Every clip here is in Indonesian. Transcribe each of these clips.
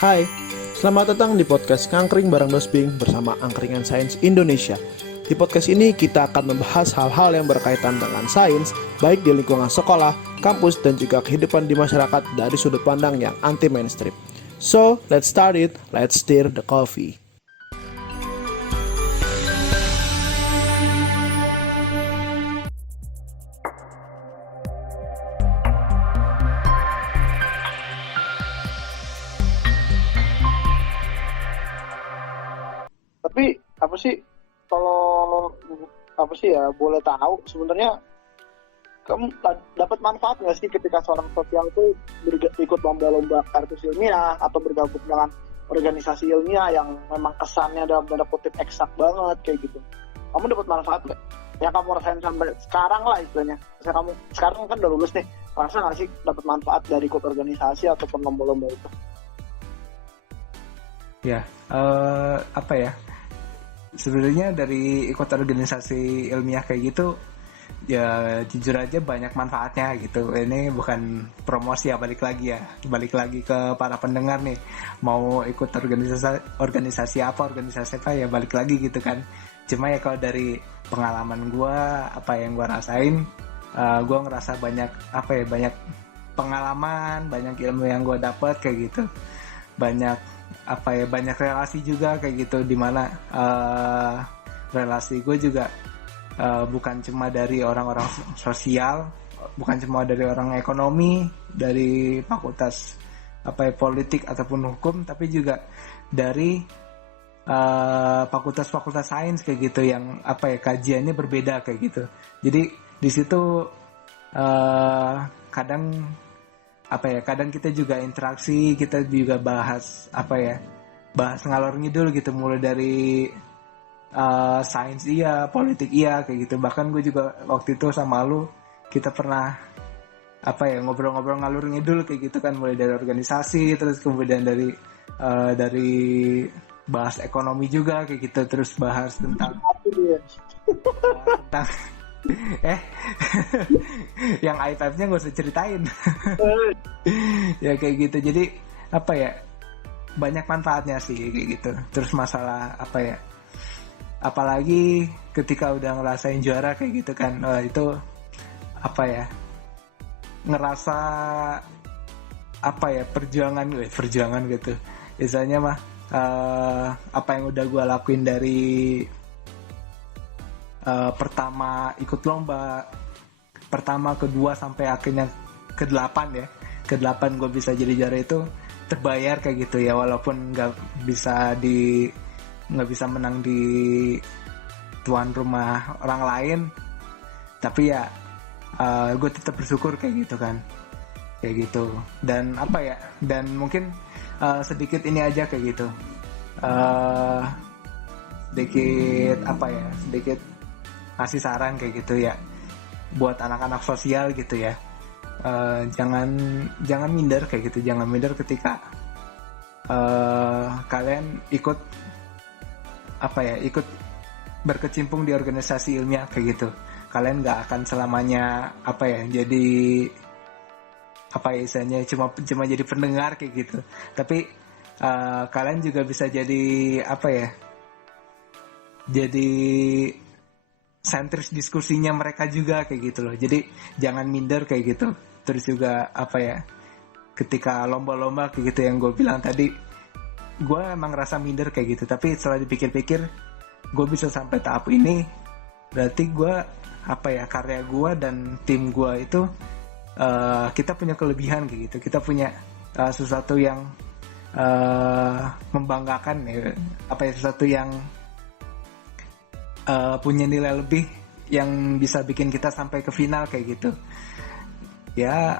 Hai, selamat datang di podcast Ngangkring bareng Dosbing bersama Angkringan Sains Indonesia. Di podcast ini kita akan membahas hal-hal yang berkaitan dengan sains, baik di lingkungan sekolah, kampus, dan juga kehidupan di masyarakat dari sudut pandang yang anti mainstream. So, let's start it, let's stir the coffee. Tapi apa sih kalau apa sih ya boleh tahu sebenarnya kamu dapat manfaat nggak sih ketika seorang sosial itu ikut lomba-lomba kartus ilmiah atau bergabung dengan organisasi ilmiah yang memang kesannya dalam tanda kutip eksak banget kayak gitu? Kamu dapat manfaat nggak? Yang kamu rasain sampai sekarang lah istilahnya. Misalnya kamu sekarang kan udah lulus nih, rasa nggak sih dapat manfaat dari ikut organisasi ataupun lomba-lomba itu? Ya, apa ya? Sebenarnya dari ikut organisasi ilmiah kayak gitu, ya jujur aja banyak manfaatnya gitu. Ini bukan promosi ya, balik lagi ke para pendengar nih. Mau ikut organisasi apa ya balik lagi gitu kan. Cuma ya kalau dari pengalaman gue, apa yang gue rasain, gue ngerasa banyak pengalaman, banyak ilmu yang gue dapat kayak gitu. Banyak relasi juga kayak gitu, dimana relasi gue juga bukan cuma dari orang-orang sosial, bukan cuma dari orang ekonomi, dari fakultas politik ataupun hukum, tapi juga dari fakultas sains kayak gitu yang kajiannya berbeda kayak gitu. Jadi di situ kadang kita juga interaksi, kita juga bahas ngalor ngidul gitu, mulai dari sains iya, politik iya kayak gitu. Bahkan gue juga waktu itu sama lu, kita pernah ngobrol-ngobrol ngalur ngidul kayak gitu kan, mulai dari organisasi, terus kemudian dari bahas ekonomi juga kayak gitu, terus bahas tentang yang iPad-nya gak usah ceritain. Ya kayak gitu. Jadi banyak manfaatnya sih kayak gitu. Terus masalah apalagi ketika udah ngerasain juara kayak gitu kan, itu ngerasa perjuangan gitu. Biasanya mah apa yang udah gue lakuin dari pertama ikut lomba, pertama, kedua, sampai akhirnya ke-8 ya. Ke-8 gue bisa jadi juara itu terbayar kayak gitu ya, walaupun nggak bisa menang di tuan rumah orang lain, tapi ya gue tetap bersyukur kayak gitu kan, kayak gitu. Dan dan mungkin sedikit ini aja kayak gitu, sedikit kasih saran kayak gitu ya buat anak-anak sosial gitu ya. Jangan minder kayak gitu, jangan minder ketika kalian ikut berkecimpung di organisasi ilmiah kayak gitu. Kalian nggak akan selamanya jadi istilahnya cuma jadi pendengar kayak gitu, tapi kalian juga bisa jadi jadi sentris diskusinya mereka juga kayak gitu loh. Jadi jangan minder kayak gitu. Terus juga ketika lomba-lomba kayak gitu yang gue bilang tadi, gue emang ngerasa minder kayak gitu, tapi setelah dipikir-pikir, gue bisa sampai tahap ini, berarti gue karya gue dan tim gue itu kita punya kelebihan kayak gitu. Kita punya sesuatu yang membanggakan ya, sesuatu yang punya nilai lebih yang bisa bikin kita sampai ke final kayak gitu ya.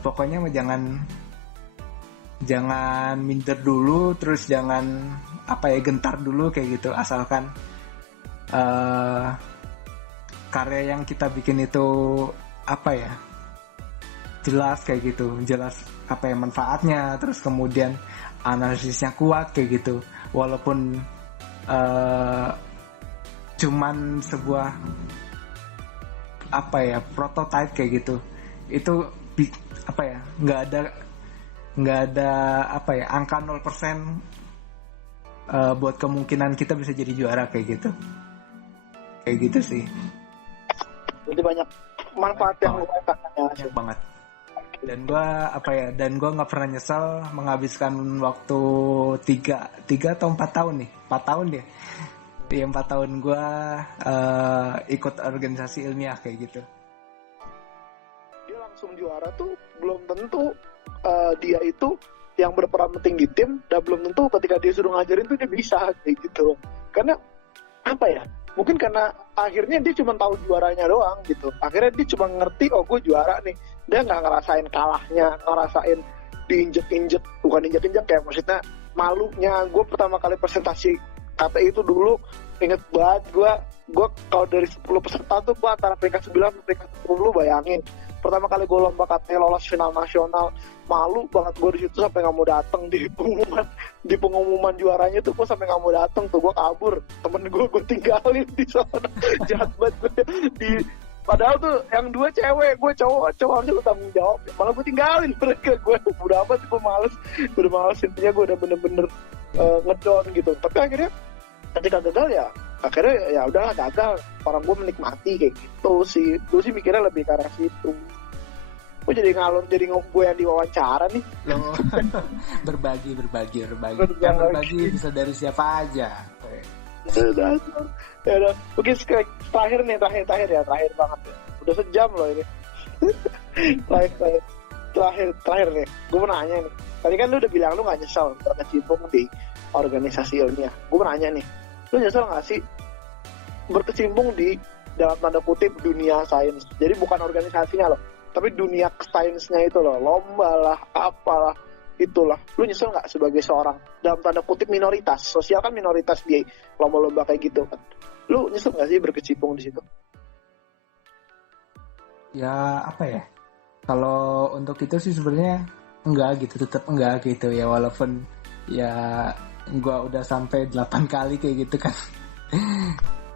Pokoknya jangan minder dulu, terus jangan gentar dulu kayak gitu, asalkan karya yang kita bikin itu jelas kayak gitu, jelas manfaatnya, terus kemudian analisisnya kuat kayak gitu. Walaupun cuman sebuah prototype kayak gitu, itu nggak nggak ada apa ya, angka 0% buat kemungkinan kita bisa jadi juara kayak gitu sih. Jadi banyak manfaat yang gue Banyak banget. Dan gue nggak pernah nyesal menghabiskan waktu 3 atau 4 tahun nih, 4 tahun deh. Di 4 tahun gue ikut organisasi ilmiah kayak gitu. Dia langsung juara tuh belum tentu dia itu yang berperan penting di tim, dan belum tentu ketika dia suruh ngajarin tuh dia bisa kayak gitu. Karena apa ya? Mungkin karena akhirnya dia cuma tahu juaranya doang gitu. Akhirnya dia cuma ngerti, oh gue juara nih. Dia nggak ngerasain kalahnya, ngerasain diinjek-injek, bukan injek-injek ya, maksudnya malunya. Gue pertama kali presentasi KTI itu dulu inget banget, gue kalau dari 10 peserta tuh gue antara peringkat 9 sampai peringkat 10, bayangin. Pertama kali gue lomba KTI lolos final nasional, malu banget gue di situ sampai nggak mau datang di pengumuman juaranya tuh. Gue sampai nggak mau datang tuh, gue kabur, temen gue tinggalin di sana. Jahat banget gue padahal tuh yang 2 cewek, gue cowok harusnya lu tanggung jawab, malah gue tinggalin mereka. Gue udah apa sih, gue males intinya. Gue udah bener-bener ngedown gitu. Tapi akhirnya ketika gagal ya akhirnya ya udahlah, gagal, orang gue menikmati kayak gitu sih. Gue sih mikirnya lebih ke arah situ. Gue jadi ngalur, jadi gue yang diwawancara nih. Loh, berbagi. Yang berbagi bisa dari siapa aja. Ya udah, oke, terakhir banget ya. Udah sejam loh ini. terakhir nih, gue mau nanya nih. Tadi kan lu udah bilang lu nggak nyesel berkecimpung di organisasi ilmiah. Gue mau nanya nih, lu nyesel nggak sih berkecimpung di dalam tanda kutip dunia sains? Jadi bukan organisasinya loh, tapi dunia sainsnya itu loh, lomba lah, apalah itulah. Lu nyesel nggak sebagai seorang dalam tanda kutip minoritas? Sosial kan minoritas di lomba-lomba kayak gitu kan. Lu nyesel nggak sih berkecimpung di situ? Ya apa ya? Kalau untuk itu sih sebenarnya enggak gitu, tetap enggak gitu ya, walaupun ya gua udah sampai 8 kali kayak gitu kan.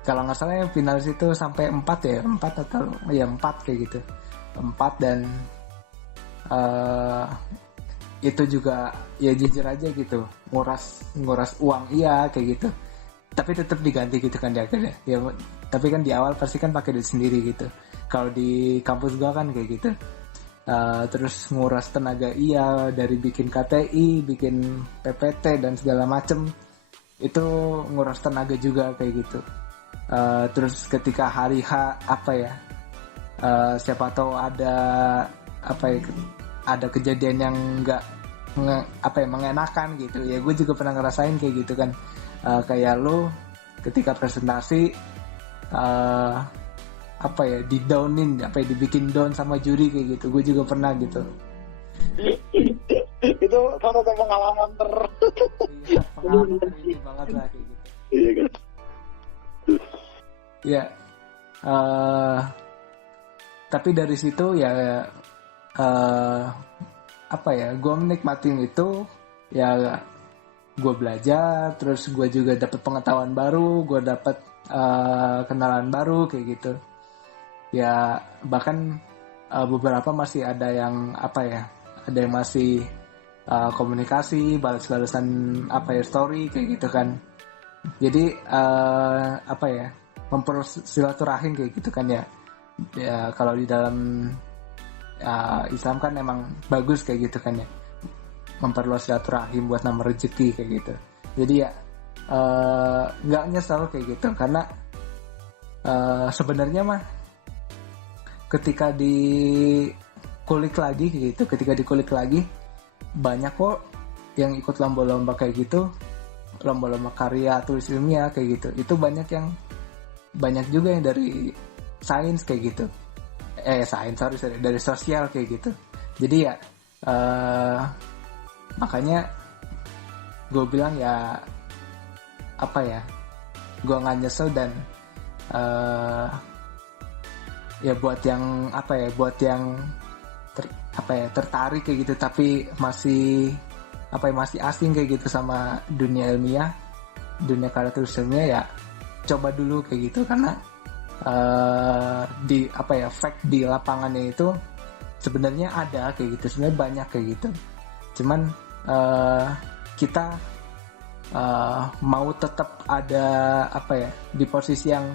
Kalau nggak salah yang finalis itu sampai 4 ya, 4 atau ya 4 kayak gitu. 4 dan itu juga ya jujur aja gitu, nguras uang iya kayak gitu, tapi tetap diganti gitu kan di akhirnya ya. Tapi kan di awal pasti kan pakai duit sendiri gitu. Kalau di kampus gua kan kayak gitu. Terus nguras tenaga iya, dari bikin KTI, bikin PPT dan segala macem, itu nguras tenaga juga kayak gitu. Terus ketika hari H apa ya, siapa tahu ada apa ya, ada kejadian yang nggak mengenakan gitu ya, gue juga pernah ngerasain kayak gitu kan. Kayak lo ketika presentasi apa ya, dibikin down sama juri kayak gitu, gue juga pernah gitu. Itu satu pengalaman Iya, pengalaman ini banget lah kayak gitu. Iya kan? Ya, tapi dari situ ya apa ya, gue menikmatin itu ya. Gue belajar, terus gue juga dapat pengetahuan baru, gue dapat kenalan baru kayak gitu ya. Bahkan beberapa masih ada yang apa ya, ada yang masih komunikasi, balas-balasan apa ya, story kayak gitu kan. Jadi apa ya, mempersilaturahim kayak gitu kan ya. Ya kalau di dalam Islam kan emang bagus kayak gitu kan ya, memperluas silaturahim buat nambah rezeki kayak gitu. Jadi ya nggak nyesel kayak gitu, karena sebenarnya mah ketika dikulik lagi banyak kok yang ikut lomba-lomba kayak gitu, lomba-lomba karya tulis ilmiah kayak gitu. Itu banyak juga yang dari sains kayak gitu, dari sosial kayak gitu. Jadi ya makanya gue bilang ya apa ya, gue nggak nyesel. Dan ya buat yang apa ya, buat yang tertarik kayak gitu tapi masih asing kayak gitu sama dunia ilmiah, dunia karya tulis ilmiah, ya coba dulu kayak gitu. Karena di fact di lapangannya itu sebenarnya ada kayak gitu, sebenarnya banyak kayak gitu. Cuman kita mau tetap ada di posisi yang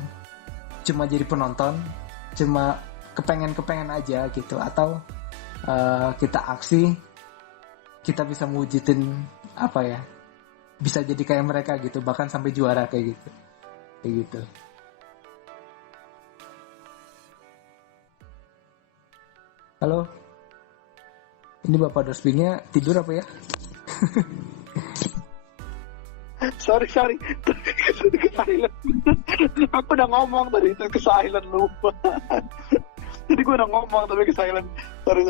cuma jadi penonton, cuma kepengen aja gitu, atau kita aksi, kita bisa mewujudin bisa jadi kayak mereka gitu, bahkan sampai juara kayak gitu. Halo, ini Bapak Dospingnya tidur apa ya? Sorry ke silent. Aku udah ngomong tadi itu ke silent, lupa. Jadi gue udah ngomong tapi ke silent. Sorry.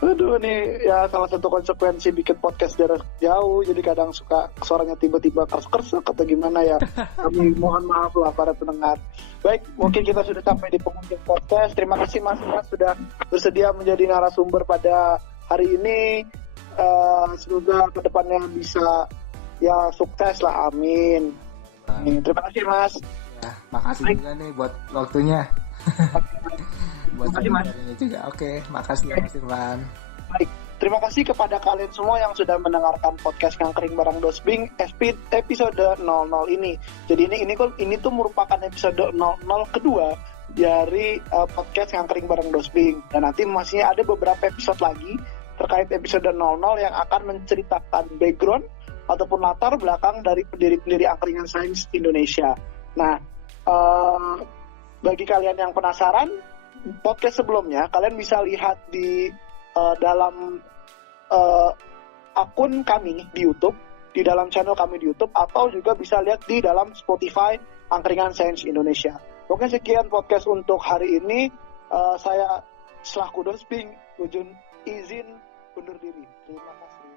Aduh, nih ya salah satu konsekuensi bikin podcast jarak jauh, jadi kadang suka suaranya tiba-tiba kersek atau gimana ya. Kami mohon maaf lah para pendengar. Baik, mungkin kita sudah sampai di penghujung podcast. Terima kasih Mas sudah bersedia menjadi narasumber pada hari ini. Semoga kedepannya bisa ya sukses lah, amin. Terima kasih Mas. Ya, makasih juga nih buat waktunya. Buat Makasih, Mas. juga. Oke, makasih ya Mas Irfan. Baik, terima kasih kepada kalian semua yang sudah mendengarkan podcast Ngangkring bareng Dosbing episode 00 ini. Jadi ini tuh merupakan episode 00 kedua dari podcast Ngangkring bareng Dosbing, dan nanti masih ada beberapa episode lagi terkait episode 00 yang akan menceritakan background ataupun latar belakang dari pendiri-pendiri angkringan sains Indonesia. Nah, bagi kalian yang penasaran, podcast sebelumnya kalian bisa lihat di dalam akun kami di YouTube, di dalam channel kami di YouTube, atau juga bisa lihat di dalam Spotify Angkringan Sains Indonesia. Oke, sekian podcast untuk hari ini. Saya selaku Dosping Ujun izin undur diri. Terima kasih.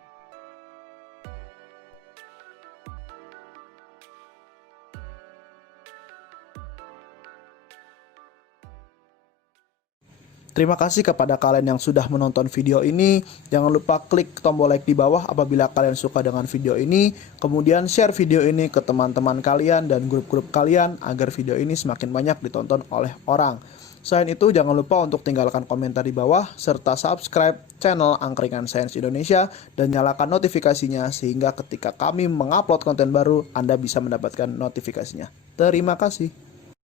Terima kasih kepada kalian yang sudah menonton video ini. Jangan lupa klik tombol like di bawah apabila kalian suka dengan video ini. Kemudian share video ini ke teman-teman kalian dan grup-grup kalian agar video ini semakin banyak ditonton oleh orang. Selain itu, jangan lupa untuk tinggalkan komentar di bawah serta subscribe channel Angkringan Sains Indonesia dan nyalakan notifikasinya sehingga ketika kami mengupload konten baru, Anda bisa mendapatkan notifikasinya. Terima kasih.